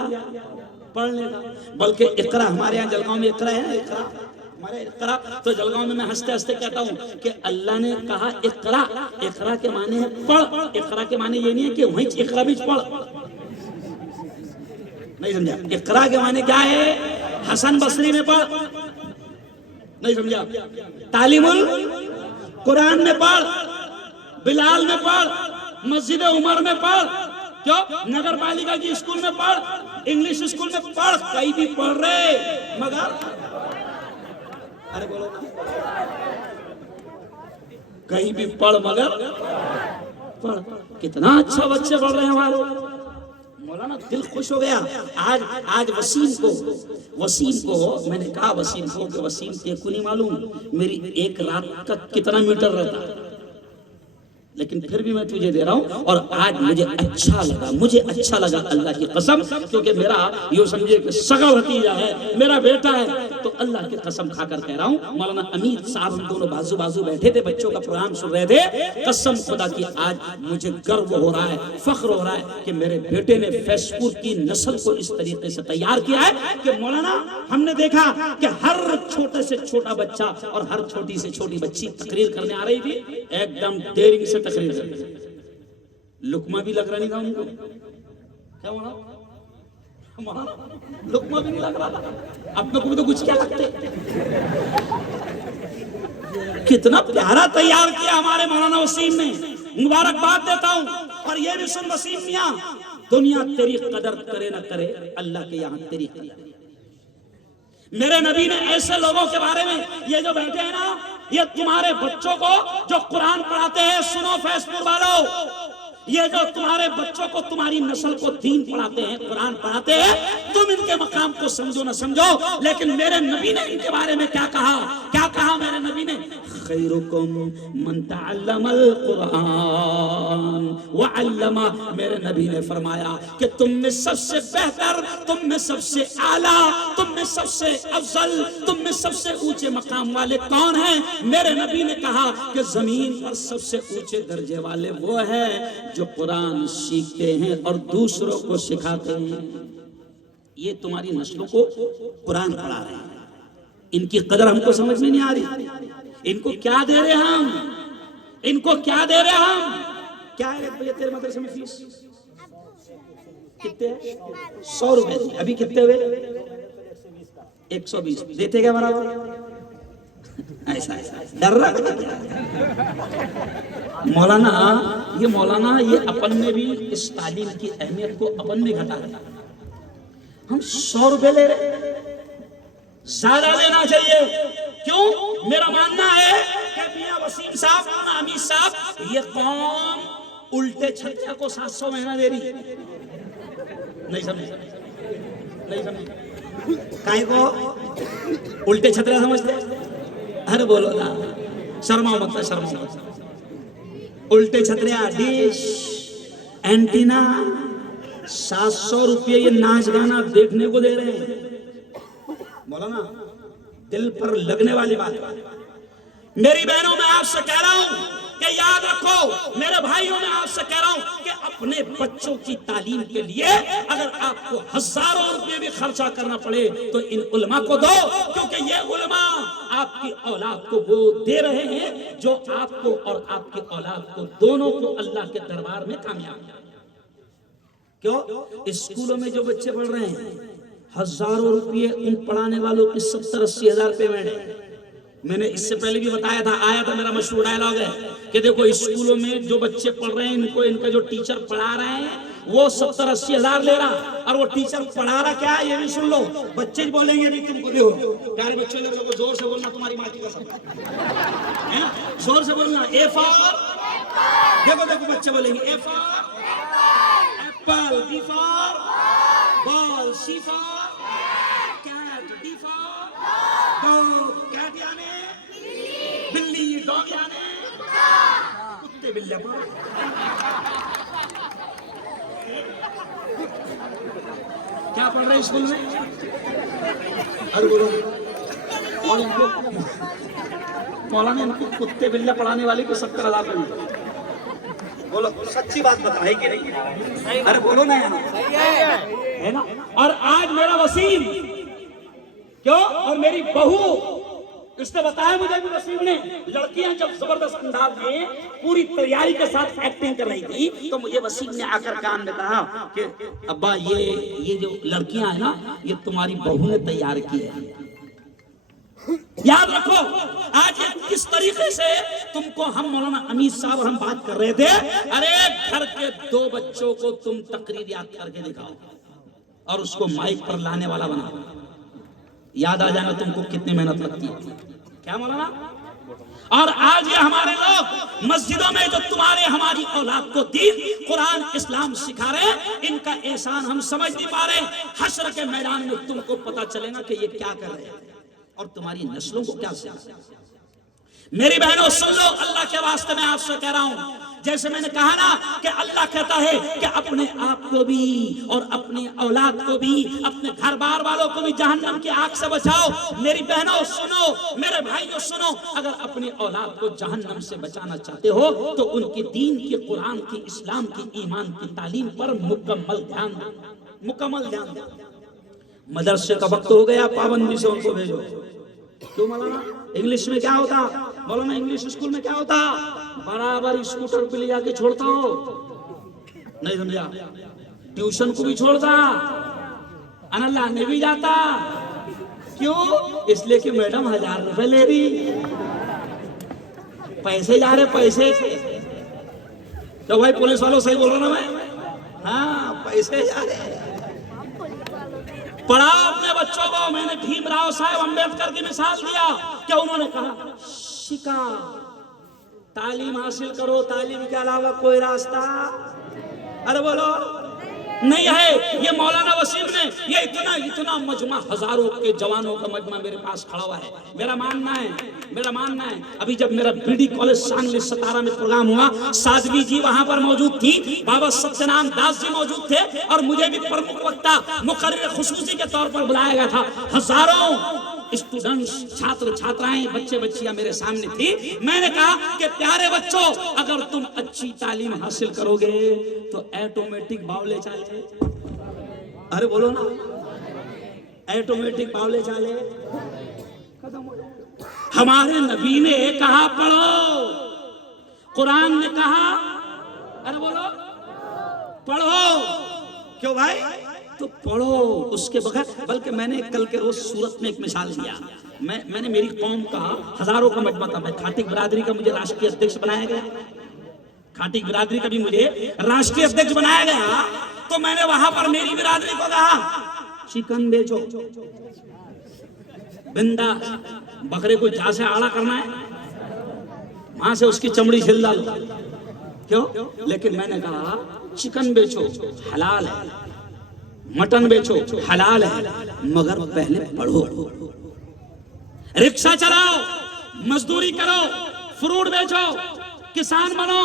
पढ़ने का। बल्कि इकरा, हमारे यहाँ जलगांव में इकरा है ना, इकरा हमारे इकरा, तो जलगांव में मैं हंसते हंसते कहता हूँ कि अल्लाह ने कहा इकरा, इकरा के माने है पढ़। इकरा के माने ये नहीं है कि वहीं इकरा भी पढ़, नहीं समझा? इकरा के माने क्या है? हसन बसरी में पढ़, नहीं समझा? तालीमुल कुरान में पढ़, बिलाल में पढ़, मस्जिद उमर में पढ़, क्यों नगर पालिका की स्कूल में पढ़, इंग्लिश स्कूल में पढ़, कहीं भी पढ़ रहे, मगर अरे बोलो ना, कहीं भी पढ़ मगर पढ़। कितना अच्छा बच्चे पढ़ रहे हैं हमारे मौलाना, दिल खुश हो गया। आज वसीम को मैंने कहा वसीम को कि वसीम तेको नहीं मालूम मेरी एक रात का कितना मीटर रहता है, लेकिन फिर भी मैं तुझे दे रहा हूं। और आज मुझे अच्छा लगा अल्लाह की कसम, क्योंकि मेरा यो समझे कि सगा भतीजा है, मेरा बेटा है, तो अल्लाह की कसम खाकर कह रहा हूं। मौलाना अमीर साहब हम दोनों बाजू बाजू बैठे थे, बच्चों का प्रोग्राम सुन रहे थे। कसम खुदा की आज मुझे गर्व हो रहा है, फख्र हो रहा है कि मेरे बेटे ने फैसपुर की नस्ल को इस तरीके से तैयार किया है कि मौलाना हमने देखा कि हर छोटे से छोटा बच्चा और हर छोटी से छोटी बच्ची तकरीर करने आ रही थी, एकदम डेयरिंग से तकरीर कर रही थी। लुकमा भी लग रहा नहीं था उनको, क्या बोला? लुकमा भी नहीं लग रहा था। अपने को भी तो कुछ क्या लगते, कितना प्यारा तैयार किया हमारे मौलाना वसीम ने, मुबारकबाद देता हूं। और ये भी सुन वसीम मियां, दुनिया तेरी कदर करे ना करे, अल्लाह के यहां तेरी कदर। मेरे नबी ने ऐसे लोगों के बारे में, ये जो बैठे हैं ना, ये तुम्हारे बच्चों को जो कुरान पढ़ाते हैं, सुनो फैसपुर वालों, ये जो तुम्हारे बच्चों को, तुम्हारी नस्ल को दीन पढ़ाते हैं, कुरान पढ़ाते हैं, तुम इनके मकाम को समझो ना समझो, लेकिन मेरे नबी ने इनके बारे में क्या कहा? क्या कहा मेरे नबी ने? खैरुकुम मन तअल्लमल कुरान व अल्लमा। मेरे नबी ने फरमाया कि तुम में सबसे बेहतर, तुम में सबसे आला, तुम में सबसे अफजल, तुम में सबसे ऊंचे मकाम वाले कौन हैं? मेरे नबी ने कहा कि जमीन पर सबसे ऊंचे दर्जे वाले वो है जो कुरान सीखते हैं और दूसरों को सिखाते हैं। ये तुम्हारी नस्लों को कुरान पढ़ा रहे हैं, इनकी कदर हमको समझ में नहीं आ रही। इनको क्या दे रहे हम? इनको क्या दे रहे हम? क्या है भैया तेरे मदरसे में फीस कितने? 100 रुपए। अभी कितने हुए? 120 देते क्या बराबर? ऐसा डर रहा मौलाना। ये मौलाना ये अपन में भी इस तालीम की अहमियत को अपन में घटा रहे। हम 100 रुपए ले रहे, ज्यादा लेना चाहिए। क्यों? मेरा मानना है कि मियां वसीम साहब, अमीर साहब, ये कौम उल्टे छत्रिया को 700 महीना दे रही। नहीं समझे? नहीं समझे? काहे को उल्टे छत्रिया समझते? अरे बोलो ना, शर्मा मत, शर्मा मत। उल्टे छत्रिया, डिश, एंटीना, 700 रुपये ये नाच गाना देखने को दे रहे हैं। बोला ना, दिल पर लगने वाली बात है। मेरी बहनों, मैं आपसे कह रहा हूं कि याद रखो, मेरे भाइयों, मैं आपसे कह रहा हूं कि अपने बच्चों की तालीम के लिए अगर आपको हजारों रुपए भी खर्चा करना पड़े तो इन उलमा को दो, क्योंकि ये उलमा आपकी औलाद को वो दे रहे हैं जो आपको और आपकी औलाद को दोनों को अल्लाह के दरबार में कामयाब। क्यों? स्कूलों में जो बच्चे पढ़ रहे हैं, हजारों रुपये उन पढ़ाने वालों की 70-80 हजार पेमेंट है। मैंने इससे पहले भी बताया था, आया था मेरा मशहूर डायलॉग है कि देखो स्कूलों में जो बच्चे पढ़ रहे हैं, इनको इनका जो टीचर पढ़ा रहे हैं वो 70-80 हजार ले रहा, और वो टीचर पढ़ा रहा क्या है ये भी सुन लो। बच्चे बोलेंगे नहीं तुमको, देखो प्यारे बच्चे लोगों को जोर से बोलना, तुम्हारी माँ की कसम है ना, जोर से बोलना। ए फॉर, देखो देखो बच्चे बोलेंगे A for apple, B for ball, C for cat, D for dog, cat यानी बिल्ली, डॉग यानी कुत्ते बिल्ले। क्या पढ़ रहे हैं स्कूल में? अरे बोलो, और इनको मौलाना इनको कुत्ते बिल्ले पढ़ाने वाले को 70,000 रुपये। बोलो सच्ची बात बता, है कि नहीं? अरे बोलो ना यार, है ना? और आज मेरा वसीम क्यों, और मेरी बहू, इसने बताया मुझे भी, वसीम ने, लड़कियां जब जबरदस्त अंदाज में पूरी तैयारी के साथ एक्टिंग कर रही थी तो मुझे वसीम ने आकर कान में कहा कि अब्बा ये जो लड़कियां है ना, ये तुम्हारी बहू ने तैयार की है। याद रखो, आज किस तरीके से तुमको हम मौलाना अमीर साहब और हम बात कर रहे थे। अरे घर के 2 बच्चों को तुम तकरीर याद करके दिखाओ और उसको माइक पर लाने वाला बनाओ, याद आ जाना तुमको कितनी मेहनत लगती है। क्या मौलाना? और आज ये हमारे लोग मस्जिदों में जो तुम्हारे हमारी औलाद को दीन, कुरान, इस्लाम सिखा रहे हैं, इनका एहसान हम समझ नहीं पा रहे। हश्र के मैदान में तुमको पता चलेगा कि ये क्या कर रहे हैं और तुम्हारी नस्लों को क्या सिखा। मेरी बहनों सुन लो, अल्लाह के वास्ते मैं आपसे कह रहा हूं, जैसे मैंने कहा ना कि अल्लाह कहता है कि अपने आप को भी और अपनी औलाद को भी, अपने घर बार वालों को भी जहन्नम की आग से बचाओ। मेरी बहनों सुनो, मेरे भाइयों सुनो, अगर अपनी औलाद को जहन्नम से बचाना चाहते हो तो उनकी दीन की, कुरान की, इस्लाम की, ईमान की तालीम पर मुकम्मल ध्यान दो। मदरसे का वक्त हो गया, पाबंदी से उनको भेजो। क्यों मौलाना? इंग्लिश में क्या होता? मौलाना इंग्लिश स्कूल में क्या होता? बराबर स्कूटर पे ले जाके छोड़ता हो, नहीं समझा? ट्यूशन को भी छोड़ता, अनल्लाह ने भी जाता। क्यों? इसलिए कि मैडम 1000 रुपए ले रही। पैसे जा रहे पैसे। तो भाई पुलिस वालों सही बोल रहा ना मैं? हाँ, पैसे जा रहे। पढ़ाओ अपने बच्चों को। मैंने भीमराव साहब अंबेडकर की मिसाल दिया कि उन्होंने कहा शिका, तालीम हासिल करो, तालीम के अलावा कोई रास्ता अरे बोलो नहीं है। ये मौलाना वसीम ने ये इतना मजमा, हजारों के जवानों का मजमा मेरे पास खड़ा हुआ है। मेरा मानना है अभी जब मेरा बीडी कॉलेज सांगली 17 में प्रोग्राम हुआ, साध्वी जी वहां पर मौजूद थी, बाबा सत्यनारायण दास जी मौजूद थे और मुझे भी प्रमुख वक्ता मुकर्रिर खुसूसी के तौर पर बुलाया गया था। हजारों स्टूडेंट्स, छात्र छात्राएं, बच्चे बच्चियां मेरे सामने थी। मैंने कहा कि प्यारे बच्चों, अगर तुम अच्छी तालीम हासिल करोगे तो ऑटोमेटिक बावले चाले, अरे बोलो ना, ऑटोमेटिक बावले चाले खत्म हो जाए। हमारे नबी ने कहा पढ़ो, कुरान ने कहा अरे बोलो पढ़ो। क्यों भाई? तो पढ़ो उसके बगैर। बल्कि मैंने कल के रोज सूरत में एक मिसाल दिया। मैंने मेरी कौम का हजारों का मजमा था। मैं खाटिक बिरादरी का मुझे राष्ट्रीय अध्यक्ष बनाया गया, खाटिक बिरादरी का भी मुझे राष्ट्रीय अध्यक्ष बनाया गया। तो मैंने वहां पर मेरी बिरादरी को कहा चिकन बेचो, बिंदा बकरे को जहां से आड़ा करना है वहां से उसकी चमड़ी छिल डालो। क्यों? लेकिन मैंने कहा चिकन बेचो हलाल है, मटन बेचो हलाल है, मगर पहले पढ़ो। रिक्शा चलाओ, मजदूरी करो, फ्रूट बेचो, किसान बनो,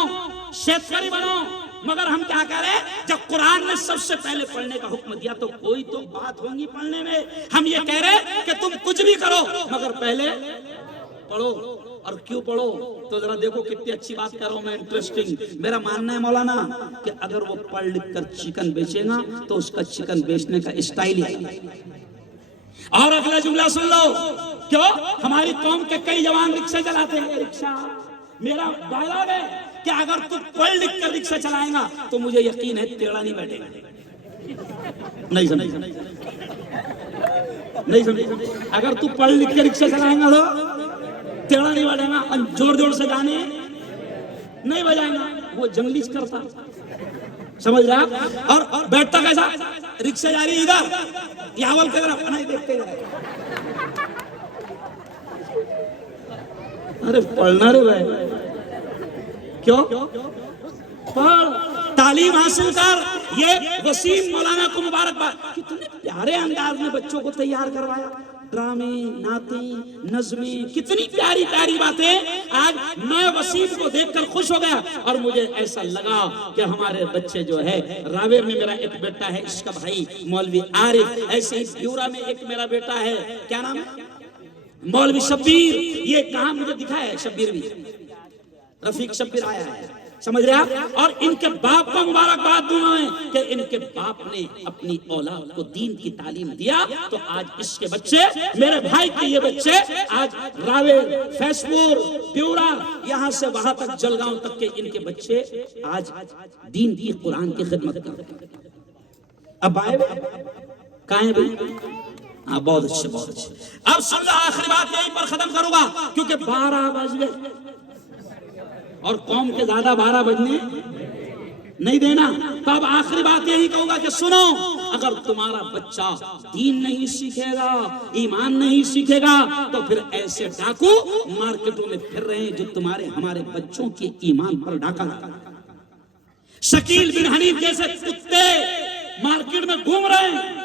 शेतकारी बनो, मगर हम क्या करें? जब कुरान ने सबसे पहले पढ़ने का हुक्म दिया तो कोई तो बात होगी पढ़ने में। हम ये कह रहे कि तुम कुछ भी करो मगर पहले पढ़ो। और क्यों पढ़ो? तो जरा देखो कितनी अच्छी बात कर रहा हूं मैं, इंटरेस्टिंग। मेरा मानना है मौलाना कि अगर वो पढ़ लिख कर चिकन बेचेगा तो उसका चिकन बेचने का स्टाइल ही। और अगला जुमला सुन लो, क्यों? हमारी कौम के कई जवान रिक्शा चलाते हैं। रिक्शा मेरा डायलॉग है कि अगर तू पढ़ लिख कर रिक्शा चलाएगा तो मुझे यकीन है टेढ़ा नहीं बैठेगा। नहीं समझ। अगर तू पढ़ लिख कर रिक्शा चलाएगा तो टेढ़ा नहीं बढ़ेगा और जोर जोर से गाने नहीं बजाएगा, वो जंगली करता, समझ रहा? और बैठता कैसा? रिक्शा जा रही इधर यावल की तरफ नहीं देखते। अरे पढ़ना रे भाई, क्यों? पढ़, तालीम हासिल कर। ये वसीम मौलाना को मुबारकबाद, कितने प्यारे अंदाज में बच्चों को तैयार करवाया। ड्रामे, नाते, नज़्में, कितनी प्यारी प्यारी बातें। आज मैं वसीम को देखकर खुश हो गया और मुझे ऐसा लगा कि हमारे बच्चे जो है, रावे में मेरा एक बेटा है, इसका भाई मौलवी आरिफ, ऐसे ही ब्यूरा में एक मेरा बेटा है, क्या नाम है? मौलवी शब्बीर। ये कहां मुझे दिखा है? शब्बीर भी, रफीक शब्बीर आया है, समझ रहे आप? और इनके बाप को मुबारकबाद दूं मैं कि इनके बाप ने अपनी औलाद को दीन की तालीम दिया। तो आज इसके बच्चे, मेरे भाई के ये बच्चे आज रावे, फैसपुर, ब्यूरा, यहाँ से वहां तक जलगांव तक के इनके बच्चे आज दीन की, कुरान की खिदमत करते। अब आए कहाँ है भाई? हाँ, बहुत अच्छे, बहुत अच्छे। अब सुन लो, आखिरी बात यहीं पर खत्म करूंगा क्योंकि 12 बज गए और कौम के ज्यादा 12 बजने नहीं देना। तो अब आखिरी बात यही कहूंगा कि सुनो, अगर तुम्हारा बच्चा दीन नहीं सीखेगा, ईमान नहीं सीखेगा, तो फिर ऐसे डाकू मार्केटों में फिर रहे हैं जो तुम्हारे हमारे बच्चों के ईमान पर डाका लगा। शकील बिन हनीफ जैसे कुत्ते मार्केट में घूम रहे हैं